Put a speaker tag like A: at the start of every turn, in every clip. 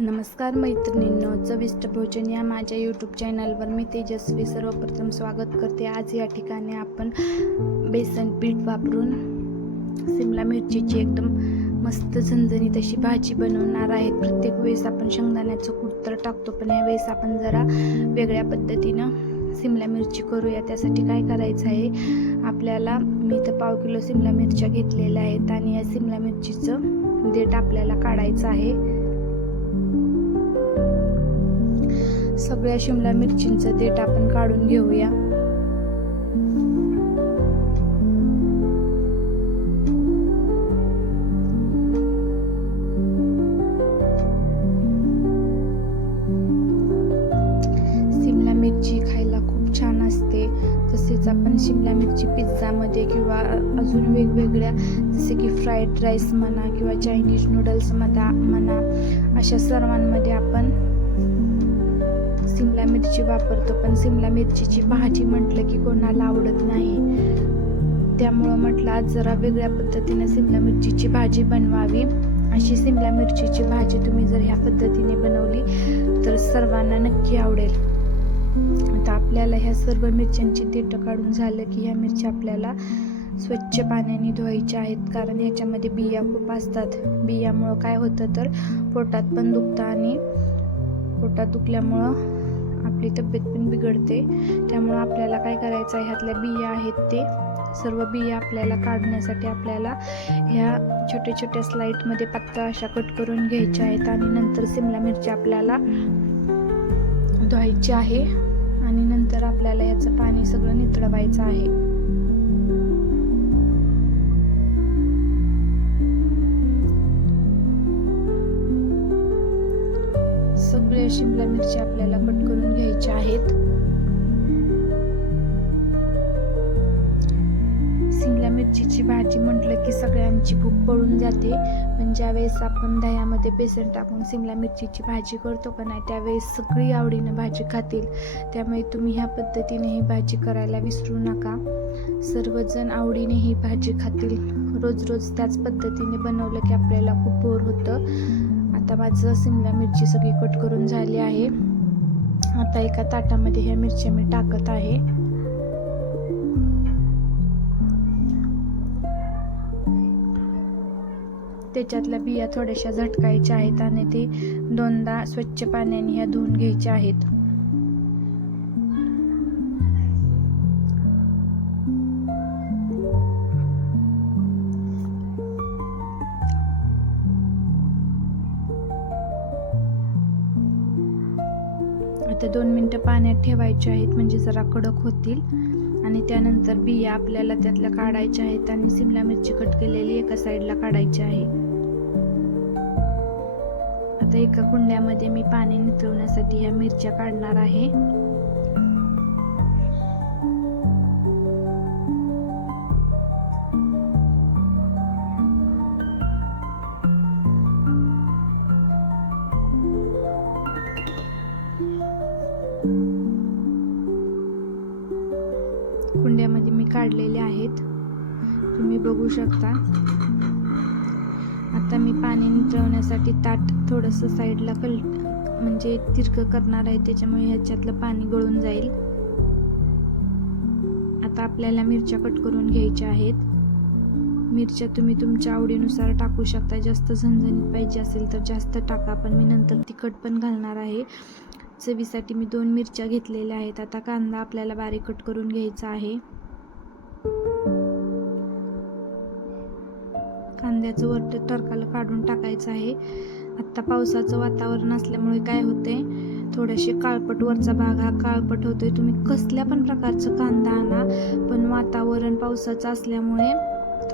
A: नमस्कार मैत्रिणींनो चविष्ट भोजन या माझ्या यूट्यूब चॅनलवर मी तेजस्वी सर्वप्रथम स्वागत करते. आज या ठिकाणी आपण बेसन पीठ वापरून सिमला मिरचीची एकदम मस्त झणझणीत अशी भाजी बनवणार आहे. प्रत्येक वेळेस आपण शेंगदाण्याचं कूट तर टाकतो पण यावेळेस आपण जरा वेगळ्या पद्धतीनं सिमला मिरची करूया. त्यासाठी काय करायचं आहे आपल्याला मी इथं पाव किलो सिमला मिरच्या घेतलेल्या आहेत आणि या सिमला मिरचीचं देठ आपल्याला काढायचं आहे. सगळ्या शिमला मिरचींचं देठ आपण काढून घेऊया. शिमला मिरची खायला खूप छान असते. तसेच आपण शिमला मिरची पिझ्झामध्ये किंवा अजून वेगवेगळ्या जसे की फ्राईड राईस म्हणा किंवा चायनीज नूडल्स म्हणा म्हणा अशा सर्वांमध्ये आपण सिमला मिरची वापरतो पण सिमला मिरचीची भाजी म्हटलं की कोणाला आवडत नाही. त्यामुळं म्हटलं आज जरा वेगळ्या पद्धतीने सिमला मिरचीची भाजी बनवावी. अशी सिमला मिरचीची भाजी तुम्ही जर ह्या पद्धतीने बनवली तर सर्वांना नक्की आवडेल. आता आपल्याला ह्या सर्व मिरच्यांची देठं काढून झालं की ह्या मिरच्या आपल्याला स्वच्छ पाण्याने धुवायच्या आहेत. कारण ह्याच्यामध्ये बिया खूप असतात. बियामुळं काय होतं तर पोटात पण दुखतं आणि पोटात दुखल्यामुळं आपली तब्येत पण बिघडते. त्यामुळं आपल्याला काय करायचं आहे? ह्यातल्या बिया आहेत ते. सर्व बिया आपल्याला काढण्यासाठी आपल्याला ह्या छोट्या छोट्या स्लाईटमध्ये पातळ अशा कट करून घ्यायच्या आहेत आणि नंतर सिमला मिरची आपल्याला धुवायची आहे. आणि नंतर आपल्याला याचं पाणी सगळं नितळवायचं आहे. सगळ्या शिमला मिरची आपल्याला कट करून घ्यायच्या आहेत. शिमला मिरचीची भाजी म्हटलं की सगळ्यांची भूक पळून जाते. पण ज्यावेळेस आपण दह्यामध्ये बेसन टाकून शिमला मिरचीची भाजी करतो का नाही त्यावेळेस सगळी आवडीनं भाजी खातील. त्यामुळे तुम्ही ह्या पद्धतीने ही भाजी करायला विसरू नका. सर्वजण आवडीने ही भाजी खातील. रोज रोज त्याच पद्धतीने बनवलं की आपल्याला खूप बोर होतं. आता माझं शिमला मिरची सगळी कट करून झाली आहे. आता एका ताटामध्ये ह्या मिरच्या मी टाकत आहे. त्याच्यातल्या बिया थोड्याशा झटकायच्या आहेत आणि ते दोनदा स्वच्छ पाण्याने ह्या धुवून घ्यायच्या आहेत. त्या दोन मिनटं पाण्यात ठेवायचे आहेत म्हणजे जरा कडक होतील. आणि त्यानंतर बिया आपल्याला त्यातल्या काढायच्या आहेत आणि सिमला मिरची कट केलेली एका साईडला काढायची आहे. आता एका कुंड्यामध्ये मी पाणी नितळवण्यासाठी ह्या मिरच्या काढणार आहे. आहेत तुम्ही बघू शकता. आता मी पाणी निचवण्यासाठी ताट थोडंसं साईडला कल म्हणजे तिरकं करणार आहे त्याच्यामुळे ह्याच्यातलं पाणी गळून जाईल. आता आपल्याला मिरच्या कट करून घ्यायच्या आहेत. मिरच्या तुम्ही तुमच्या आवडीनुसार टाकू शकता. जास्त झणझणीत पाहिजे असेल तर जास्त टाका पण मी नंतर तिखट पण घालणार आहे. चवीसाठी मी दोन मिरच्या घेतलेल्या आहेत. आता कांदा आपल्याला बारीक कट करून घ्यायचा आहे. कांद्याचं वरट टरकाला काढून टाकायचं आहे. आत्ता पावसाचं वातावरण असल्यामुळे काय होते थोडेसे काळपट वरचा भाग हा काळपट होतोय. तुम्ही कसल्या पण प्रकारचं कांदा आणा पण वातावरण पावसाचं असल्यामुळे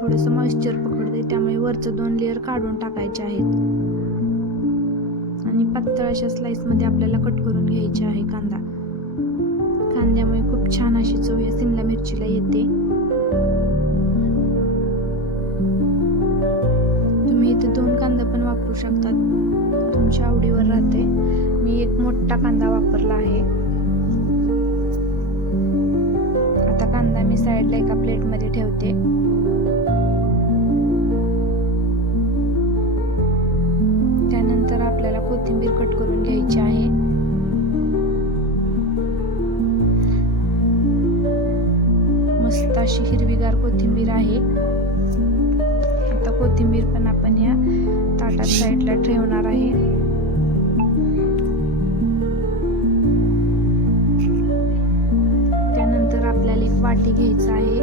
A: थोडंसं मॉइश्चर पकडते त्यामुळे वरचं दोन लेअर काढून टाकायचे आहेत. आणि पातळ अशा स्लाईसमध्ये आपल्याला कट करून घ्यायचे आहे कांदा. कांद्यामुळे खूप छान अशी चव या सिमला मिरचीला येते. तुम्ही इथे दोन कांदा पण वापरू शकतात. तुमच्या आवडीवर राहते. मी एक मोठा कांदा वापरला आहे. आता कांदा मी साईडला एका प्लेटमध्ये ठेवते. त्यानंतर आपल्याला कोथिंबीर कट करून घ्यायची आहे. मस्त अशी हिरवीगार कोथिंबीर आहे. कोथिंबीर पण आपण ह्या ताटात साईडला ठेवणार आहे. त्यानंतर आपल्याला एक वाटी घ्यायचं आहे.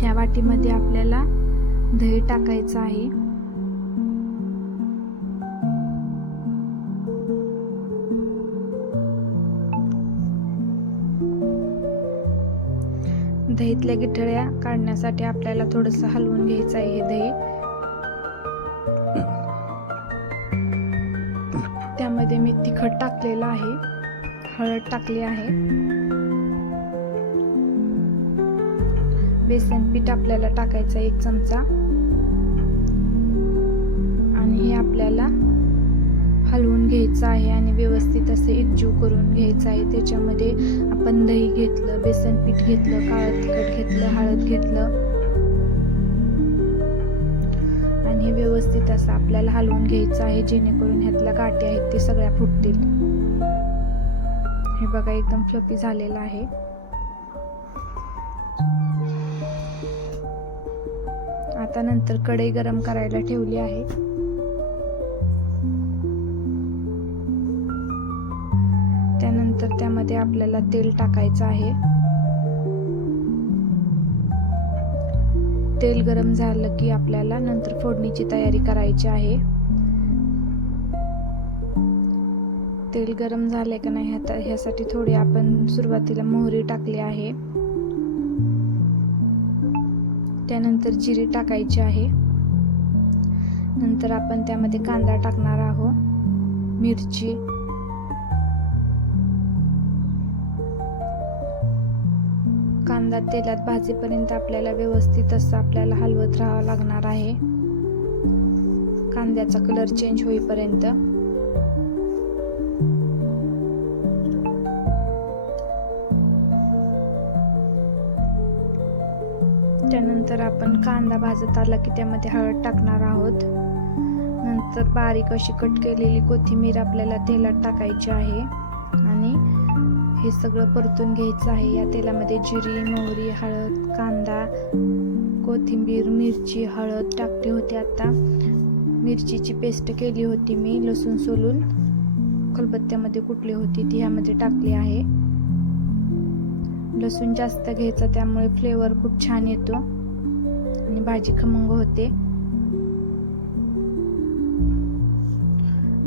A: त्या वाटीमध्ये आपल्याला दही टाकायचं आहे. दहीतल्या गिठळ्या काढण्यासाठी आपल्याला थोडंसं हलवून घ्यायचं आहे हे दही. त्यामध्ये मी तिखट टाकलेलं आहे. हळद टाकली आहे. बेसन पीठ आपल्याला टाकायचं एक चमचा. आणि हे आपल्याला हलवून घ्यायचं आहे आणि व्यवस्थित असे एकजीव करून घ्यायचं आहे. त्याच्यामध्ये आपण दही घेतलं बेसन पीठ घेतलं काळं तिखट घेतलं हळद घेतलं. आणि हे व्यवस्थित असं आपल्याला हलवून घ्यायचं आहे जेणेकरून ह्यातल्या गाठी आहेत ते सगळ्या फुटतील. हे बघा एकदम फ्लपी झालेलं आहे. आता नंतर कढई गरम करायला ठेवली आहे. त्यानंतर त्यामध्ये आपल्याला तेल टाकायचं आहे. तेल गरम झालं की आपल्याला नंतर फोडणीची तयारी करायची आहे. तेल गरम झाले का नाही आता ह्यासाठी थोडी आपण सुरुवातीला मोहरी टाकली आहे. त्यानंतर जिरे टाकायची आहे. नंतर आपण त्यामध्ये कांदा टाकणार आहोत मिरची कांदा तेलात भाजीपर्यंत आपल्याला व्यवस्थित असं आपल्याला हलवत राहावं लागणार आहे. कांद्याचा कलर चेंज होईपर्यंत. त्यानंतर आपण कांदा भाजत आला की त्यामध्ये हळद टाकणार आहोत. नंतर बारीक अशी कट केलेली कोथिंबीर आपल्याला तेलात टाकायची आहे. आणि हे सगळं परतून घ्यायचं आहे. या तेलामध्ये जिरी मोहरी हळद कांदा कोथिंबीर मिरची हळद टाकली होती आता. मिरचीची पेस्ट केली होती मी लसूण सोलून. खलबत्त्यामध्ये कुटली होती ती ह्यामध्ये टाकली आहे. लसूण जास्त घ्यायचा त्यामुळे फ्लेवर खूप छान येतो. आणि भाजी खमंग होते.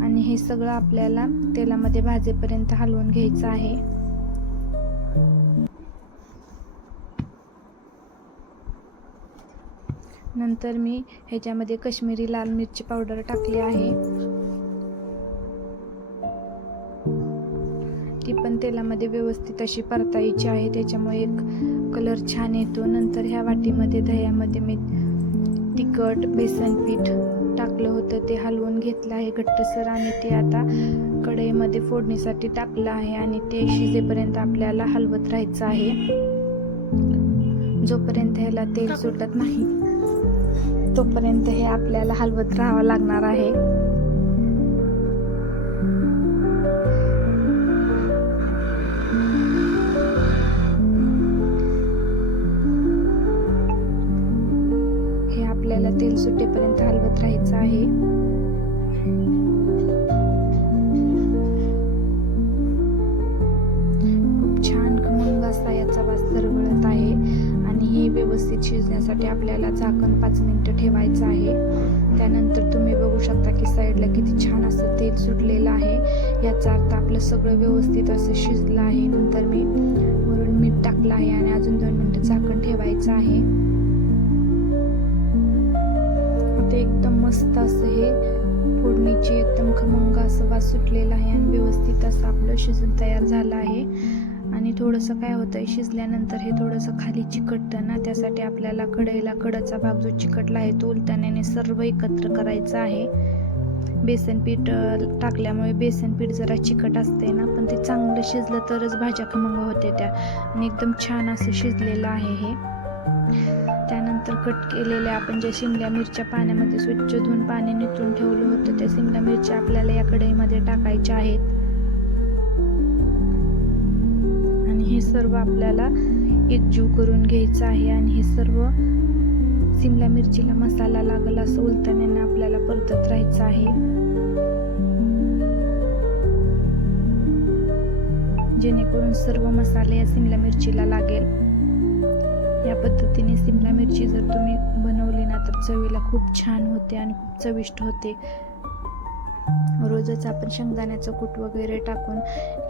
A: आणि हे सगळं आपल्याला तेलामध्ये भाजेपर्यंत हलवून घ्यायचं आहे. नंतर मी ह्याच्यामध्ये कश्मीरी लाल मिरची पावडर टाकली आहे. ती पण तेलामध्ये व्यवस्थित अशी परतायची आहे. त्याच्यामुळे एक कलर छान येतो. नंतर ह्या वाटीमध्ये दह्यामध्ये मी तिखट बेसन पीठ टाकलं होतं. ते हलवून घेतलं आहे घट्टसर आणि ते आता कढईमध्ये फोडणीसाठी टाकलं आहे आणि ते शिजेपर्यंत आपल्याला हलवत राहायचं आहे. जोपर्यंत ह्याला तेल सुटत नाही. तोपर्यंत हे आपल्याला हलवत राहावं लागणार आहे. हे आपल्याला तेल सुटेपर्यंत हलवत राहायचं आहे. शिजण्यासाठी आपल्याला झाकण पाच मिनटं ठेवायचं आहे. त्यानंतर तुम्ही बघू शकता की साईडला किती छान असं तेल सुटलेलं आहे. याचा अर्थ आपलं सगळं व्यवस्थित असं शिजलं आहे. नंतर मी वरून मीठ टाकलं आहे आणि अजून दोन मिनटं झाकण ठेवायचं आहे. ते एकदम मस्त असं हे फोडणीची एकदम खमंग असं वास सुटलेला आहे आणि व्यवस्थित असं आपलं शिजून तयार झालं आहे. आणि थोडंसं काय होतं शिजल्यानंतर हे थोडंसं खाली चिकटतं ना त्यासाठी आपल्याला कढईला कडचा भाग जो चिकटला आहे तो उलटाण्याने सर्व एकत्र करायचं आहे. बेसन पीठ टाकल्यामुळे बेसन पीठ जरा चिकट असते ना पण ते चांगलं शिजलं तरच भाज्या खमंग होते त्या. आणि एकदम छान असं शिजलेलं आहे हे. त्यानंतर कट केलेल्या आपण ज्या शिमल्या मिरच्या पाण्यामध्ये स्वच्छ धुवून पाणी निचून ठेवलं होतं त्या शिमल्या मिरच्या आपल्याला या कढईमध्ये टाकायच्या आहेत. सर्व आपल्याला एकजीव करून घ्यायचं आहे आणि हे सर्व सिमला मिरचीला मसाला लागल असं उलताना आपल्याला परतत राहायचं आहे. जेणेकरून सर्व मसाले या शिमला मिरचीला लागेल. या पद्धतीने सिमला मिरची जर तुम्ही बनवली ना तर चवीला खूप छान होते आणि खूप चविष्ट होते. रोजच आपण शेंगदाण्याचं कूट वगैरे टाकून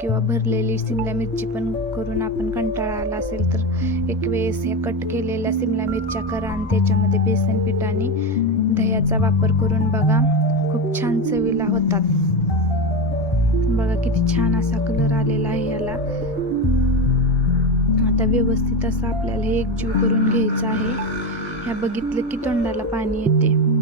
A: किंवा भरलेली शिमला मिरची पण करून आपण कंटाळा आला असेल तर एक वेळेस ह्या कट केलेल्या शिमला मिरच्या करा आणि त्याच्यामध्ये बेसन पीठ आणि दह्याचा वापर करून बघा. खूप छान चवीला होतात. बघा किती छान असा कलर आलेला आहे याला. आता व्यवस्थित असं आपल्याला हे एकजीव करून घ्यायचं आहे. ह्या बघितलं की तोंडाला पाणी येते.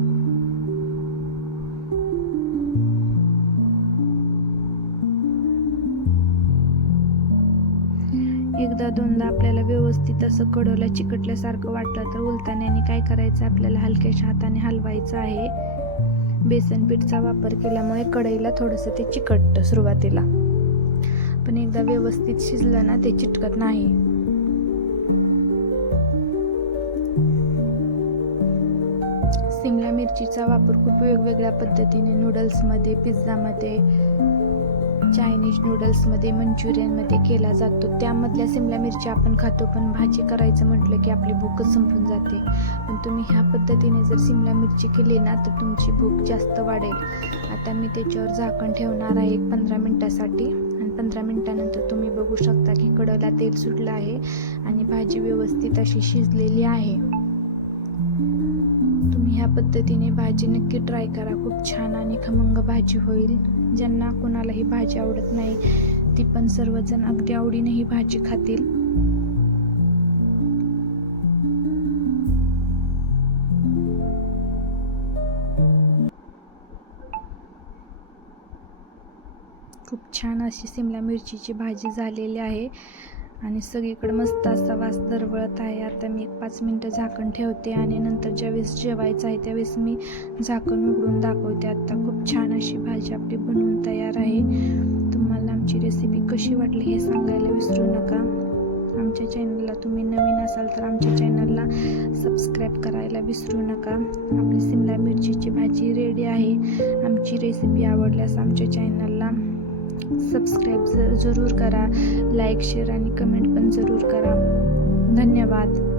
A: दोनदा आपल्याला व्यवस्थित असं कडवला चिकटल्यासारखं वाटलं तर उलताण्याने काय करायचं? आपल्याला हलक्याच्या हाताने हलवायचं आहे. बेसन पीठचा वापर केल्यामुळे कढईला थोडंसं ते चिकटतं सुरुवातीला. पण एकदा व्यवस्थित शिजलं ना ते चिटकत नाही. सिमला मिरचीचा वापर खूप वेगवेगळ्या पद्धतीने नूडल्समध्ये पिझ्झामध्ये चायनीज नूडल्समध्ये मंचुरियनमध्ये केला जातो. त्यामधल्या शिमला मिरची आपण खातो पण भाजी करायचं म्हटलं की आपली भूकच संपून जाते. पण तुम्ही ह्या पद्धतीने जर सिमला मिरची केली ना तर तुमची भूक जास्त वाढेल. आता मी त्याच्यावर झाकण ठेवणार आहे एक पंधरा मिनटासाठी. आणि पंधरा मिनटानंतर तुम्ही बघू शकता की कडला तेल सुटलं आहे आणि भाजी व्यवस्थित अशी शिजलेली आहे. तुम्ही ह्या पद्धतीने भाजी नक्की ट्राय करा. खूप छान आणि खमंग भाजी होईल. ज्यांना कोणालाही भाजी आवडत नाही ती पण सर्वजण अगदी आवडीने ही भाजी खातील. खूप छान अशी शिमला मिरचीची भाजी झालेली आहे. आणि सगळीकडे मस्त असा वास दरवळत आहे. आता मी एक पाच मिनटं झाकण ठेवते आणि नंतर ज्यावेळेस जेवायचं आहे त्यावेळेस मी झाकण उघडून दाखवते. आता खूप छान अशी भाजी आपली बनवून तयार आहे. तुम्हाला आमची रेसिपी कशी वाटली हे सांगायला विसरू नका. आमच्या चॅनलला तुम्ही नवीन असाल तर आमच्या चॅनलला सबस्क्राईब करायला विसरू नका. आपली शिमला मिरचीची भाजी रेडी आहे. आमची रेसिपी आवडल्यास आमच्या चॅनलला सबस्क्राईब ज जरूर करा. लाईक शेअर आणि कमेंट पण जरूर करा. धन्यवाद.